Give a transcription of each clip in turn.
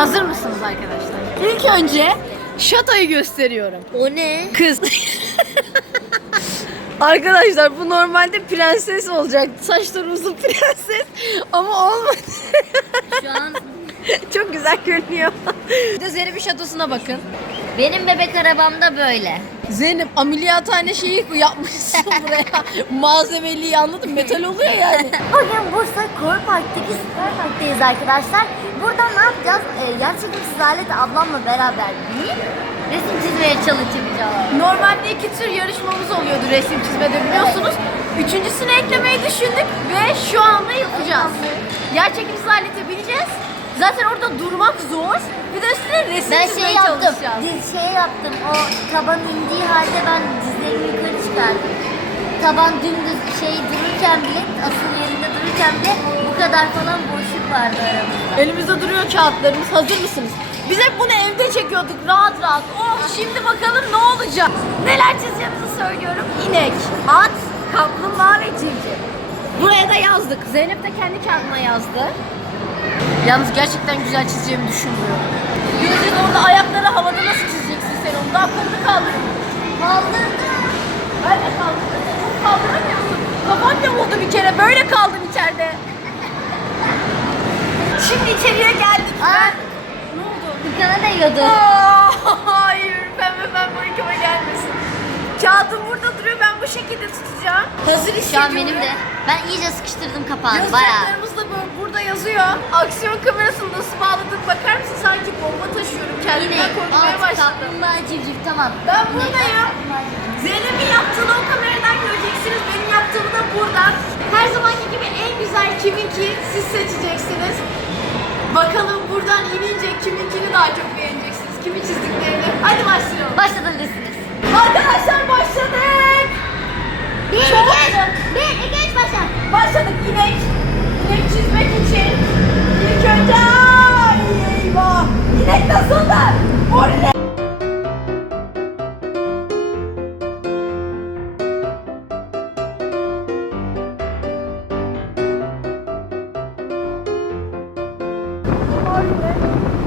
Hazır mısınız arkadaşlar? İlk önce şatoyu gösteriyorum. O ne? Kız. Arkadaşlar bu normalde prenses olacak. Saçları uzun prenses ama olmadı. Şu an Çok güzel görünüyor. Bir de Zeynep'in şatosuna bakın. benim bebek arabam da böyle. Zeynep ameliyathane şeyi yapmışsın buraya. Malzemeliği anladın? Metal oluyor yani. Bugün Bursa Core Park'taki Süper Park'tayız arkadaşlar. Burada ne yapacağız? Ee, yer çekimsiz alet ablamla beraber bir resim çizmeye yapacağız. Normalde iki tür yarışmamız oluyordu resim çizmede biliyorsunuz. Üçüncüsünü eklemeyi düşündük ve şu anda yapacağız. Yer çekimsiz alete bineceğiz. Zaten orada durmak zor. Bir de üstüne resim Ben çizmeye şey yaptım. çalışacağız. Diz şey yaptım. O taban indiği halde ben dizlerimi yukarı çıkardım. Taban dümdüz şey dururken bile asıl yerinde dururken bile bu kadar falan boşluk vardı aramızda. Elimizde duruyor kağıtlarımız. Hazır mısınız? Biz hep bunu evde çekiyorduk rahat rahat. Oh şimdi bakalım ne olacak? Neler çizeceğimizi söylüyorum. İnek, at, kaplumbağa ve civciv. Buraya da yazdık. Zeynep de kendi kağıdına yazdı. Yalnız gerçekten güzel çizeceğimi düşünmüyorum. Yüzün orada ayakları havada nasıl çizeceksin sen onu? Daha kolunu kaldır. Kaldırdım. Ben de kaldırdım. Çok kaldıramıyorsun. Kafam yamuldu bir kere. Böyle kaldım içeride. Şimdi içeriye geldik. Aa, Ben... Ne oldu? Furkan'a değiyordu. Aa, hayır pembe pembe uykuma gelmesin. Kağıdım burada duruyor ben bu şekilde tutacağım. Hazır Şu hissediyorum. an benim de. Ben iyice sıkıştırdım kapağını bayağı. Da yazıyor. Aksiyon kamerasını nasıl bağladık bakar mısın? Sanki bomba taşıyorum. Kendimden korkmaya başladım. kaplumbağa, civciv tamam. Ben buradayım. Zeynep'in yaptığını o kameradan göreceksiniz. Benim yaptığımı da buradan. Her zamanki gibi en güzel kiminki siz seçeceksiniz. Bakalım buradan inince kiminkini daha çok beğeneceksiniz. Kimi çizdiklerini. Hadi başlayalım. Başlatabilirsiniz. Arkadaşlar başladık. Bir, Çok iki, güzel. bir, iki, üç, başla. Başladık inek. İnek çizmek için. İlk önce ay eyvah. İnek nasıldı? O inek.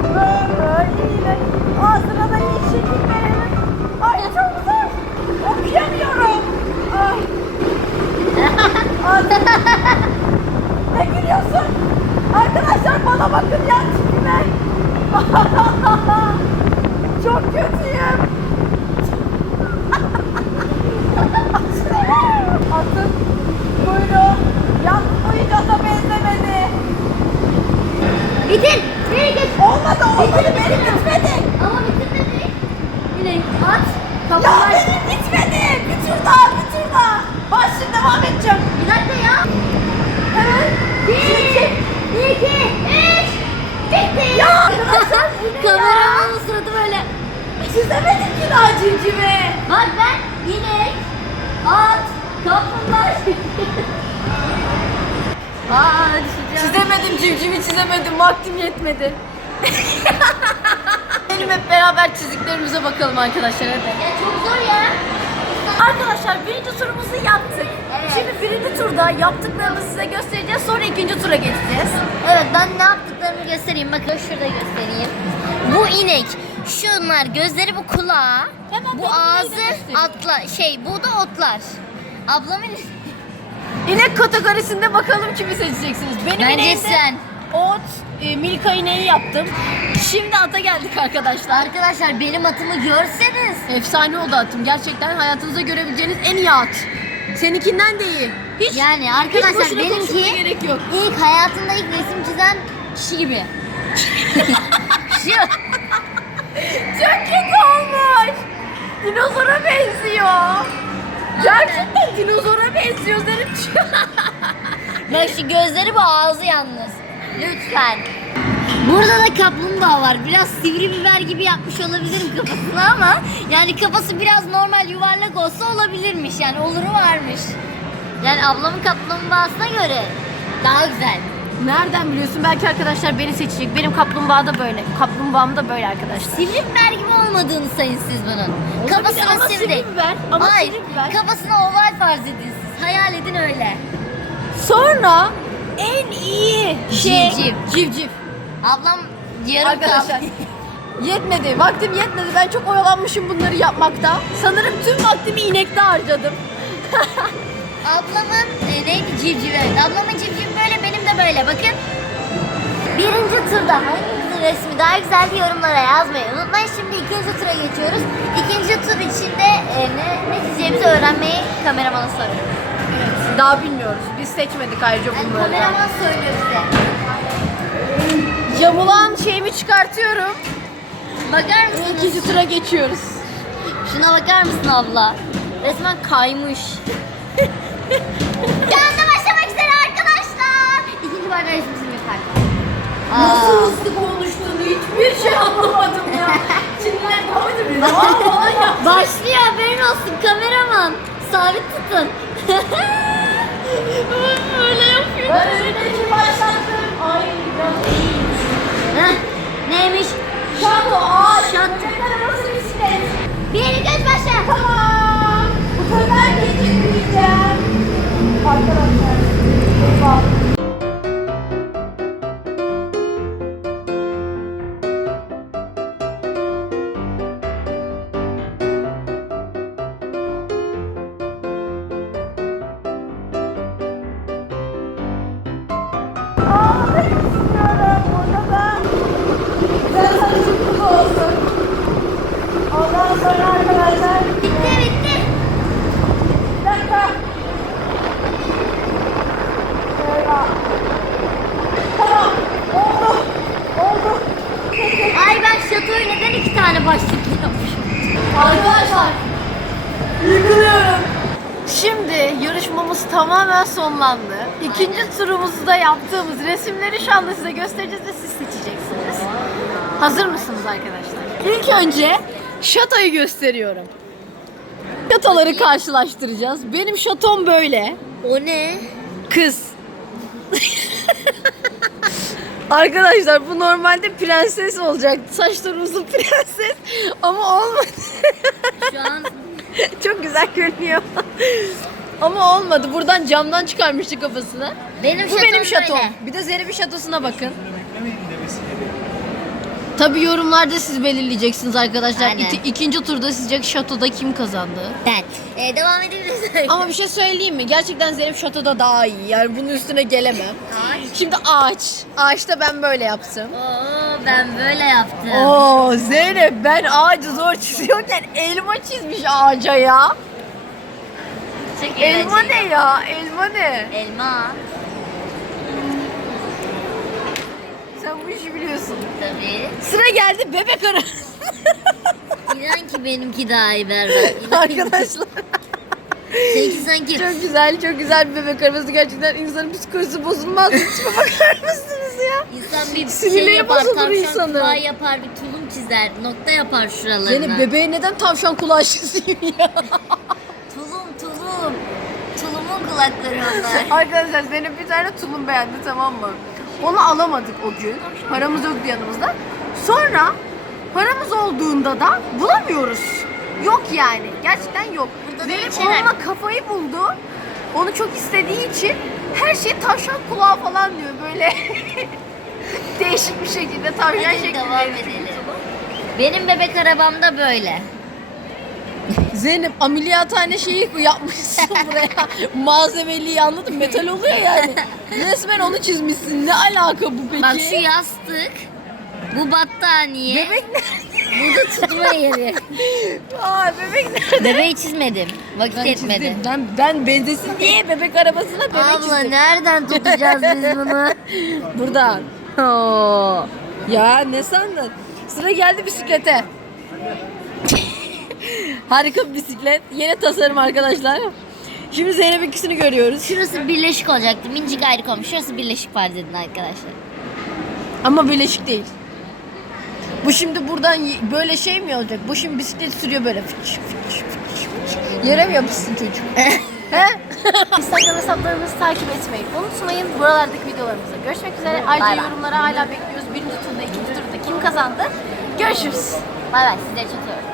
Böyle böyle ağzına da iyi şekil verelim. Ay çok zor. Okuyamıyorum. Ay. Ay. ne gülüyorsun? Arkadaşlar bana bakın ya tipime. çok kötüyüm. Atın kuyruğu yapmayınca da benzemedi. Bitir. İki, üç. Olmadı olmadı benim bitmedi. Ama bitirmedi. Yine at. Ya Kaplumbağa. benim bitmedi. Bir tur daha bir tur daha. Bak şimdi devam edeceğim. Bir dakika ya. Evet. Bir, iki, üç. Bitti. Ya ya? Kameramanın suratı böyle. Çizemedim ki daha civcivi. Bak ben inek, at, kaplumbağa. Aa düşeceğim. Çizemedim civcivi çizemedim. Vaktim yetmedi. Benim hep beraber çizdiklerimize bakalım arkadaşlar hadi. Ya çok zor ya. Arkadaşlar birinci turumuzu yaptık. Evet. Şimdi birinci turda yaptıklarımızı size göstereceğiz. Sonra ikinci tura geçeceğiz. Evet ben ne yaptıklarını göstereyim. Bakın şurada göstereyim. Bu inek. Şunlar gözleri bu kulağı. Hemen bu benim ağzı atla şey bu da otlar. Ablamın İnek kategorisinde bakalım kimi seçeceksiniz. Benim Bence ineğimde sen. Ot, e, Milka ineği yaptım. Şimdi ata geldik arkadaşlar. Arkadaşlar benim atımı görseniz. Efsane oldu atım. Gerçekten hayatınızda görebileceğiniz en iyi at. Seninkinden de iyi. Hiç, Yani hiç arkadaşlar boşuna konuşmaya benimki gerek yok. ilk hayatında ilk resim çizen kişi gibi. Şu. Çok kötü olmuş. Dinozora benziyor. Gerçekten dinozora benziyor Zeynep. Bak şu gözleri bu ağzı yalnız. Lütfen. Burada da kaplumbağa var. Biraz sivri biber gibi yapmış olabilirim kafasını ama yani kafası biraz normal yuvarlak olsa olabilirmiş. Yani oluru varmış. Yani ablamın kaplumbağasına göre daha güzel. Nereden biliyorsun? Belki arkadaşlar beni seçecek. Benim kaplumbağa da böyle. Kaplumbağam da böyle arkadaşlar. Sivri biber gibi olmadığını sayın siz bunun. Olabilir Kafasına ama sivri. biber, ama Hayır. sivri biber. Kafasına oval farz edin siz. Hayal edin öyle. Sonra en iyi şey Civciv. Civciv. Ablam Yarım Arkadaşlar kaldı. yetmedi. Vaktim yetmedi. Ben çok oyalanmışım bunları yapmakta. Sanırım tüm vaktimi inekte harcadım. Ablamın e, neydi civcivi? Ablamın civcivi böyle benim de böyle bakın. Birinci turda hangimizin resmi daha güzeldi yorumlara yazmayı unutmayın. Şimdi ikinci tura geçiyoruz. İkinci tur içinde e, ne, ne çizeceğimizi öğrenmeyi kameramana soruyorum. Daha bilmiyoruz. Biz seçmedik ayrıca Yani bunları. kameraman söylüyor size. Yamulan şeyimi çıkartıyorum. Bakar mısınız? İkinci tura geçiyoruz. Şuna bakar mısın abla? Resmen kaymış. Anda başlamak üzere arkadaşlar. İkinci bardağı. Nasıl hızlı konuştuğunu hiçbir şey anlamadım ya. Ben devam edeyim. Aa, falan yap. Başlıyor haberin olsun kameraman. Sabit tutun. Böyle yapıyor. Ben önündeki başlattım. Ay biraz iyi. Heh, Neymiş? Şato ağaç. Şato. Nasıl bisiklet? Bir iki üç başla. Ondan sonra arkadaşlar Bitti bitti. bir dakika. Eyvah. Oldu. Oldu. Ay ben şatoyu neden iki tane başlık yapmışım? Arkadaşlar. Yıkılıyorum. Şimdi yarışmamız tamamen sonlandı. İkinci turumuzu da yaptığımız resimleri şu anda size göstereceğiz ve siz seçeceksiniz. Hazır mısınız arkadaşlar? İlk önce şatoyu gösteriyorum. Şatoları karşılaştıracağız. Benim şatom böyle. O ne? Kız. Arkadaşlar bu normalde prenses olacaktı. Saçları uzun prenses ama olmadı. Şu an Çok güzel görünüyor. Ama olmadı. Buradan camdan çıkarmıştı kafasını. benim Bu şatom benim şatom. böyle. Bir de Zeynep'in şatosuna bakın. Tabi yorumlarda siz belirleyeceksiniz arkadaşlar. Aynen. İki- ikinci turda sizce şatoda kim kazandı? Ben. Ee, devam edebiliriz. Ama bir şey söyleyeyim mi? Gerçekten Zeynep şatoda daha iyi. Yani bunun üstüne gelemem. Ağaç. Şimdi ağaç. Ağaçta ben böyle yaptım. Oo ben böyle yaptım. Oo Zeynep ben ağacı zor çiziyorken elma çizmiş ağaca ya. Çok Elma eğlenceli. ne ya? Elma ne? Elma. Sen bu işi biliyorsun. Tabii. Sıra geldi bebek arası. İnan ki benimki daha iyi berbat. İnan. Arkadaşlar. Seninki sanki Çok güzel, çok güzel bir bebek arabası. Gerçekten insanın psikolojisi bozulmaz. Tipe bakar mısınız ya? insan bir Sinirleri şey yapar, bozulur tavşan insanın. kulağı yapar, bir tulum çizer, nokta yapar şuralarına. Zeynep bebeğe neden tavşan kulağı çizeyim ya? Tulum, tulum. Tulumun kulakları onlar. Arkadaşlar Zeynep bir tane tulum beğendi tamam mı? Onu alamadık o gün. Paramız yoktu yanımızda. Sonra paramız olduğunda da bulamıyoruz. Yok yani. Gerçekten yok. Burada da Zeynep onunla kafayı buldu. Onu çok istediği için her şey tavşan kulağı falan diyor böyle. Değişik bir şekilde tavşan Hadi şeklinde. devam edelim. Benim bebek arabam da böyle. Zeynep ameliyathane şeyi yapmışsın buraya. Malzemeliği anladın? Metal oluyor yani. Resmen onu çizmişsin. Ne alaka bu peki? Bak şu yastık, bu battaniye, Bebek bu da tutma yeri. Aa bebek nerede? Bebeği çizmedim. Vakit Ben çizdim. Ben, ben benzesin diye bebek arabasına bebek Abla çizdim. nereden tutacağız biz bunu? Buradan. Oo. Ya ne sandın? Sıra geldi bisiklete. Harika bir bisiklet. Yeni tasarım arkadaşlar. Şimdi Zeynep ikisini görüyoruz. Şurası birleşik olacaktı. Mincik ayrı koymuş. Şurası birleşik var dedin arkadaşlar. Ama birleşik değil. Bu şimdi buradan böyle şey mi olacak? Bu şimdi bisiklet sürüyor böyle. Fıç, fıç, fıç, fıç. Yere mi yapışsın çocuk? Instagram hesaplarımızı takip etmeyi unutmayın. Buralardaki videolarımızda görüşmek üzere. Ayrıca yorumlara hala bekliyoruz. Birinci turda, ikinci turda kim kazandı? Görüşürüz. Bay bay sizleri çok seviyorum.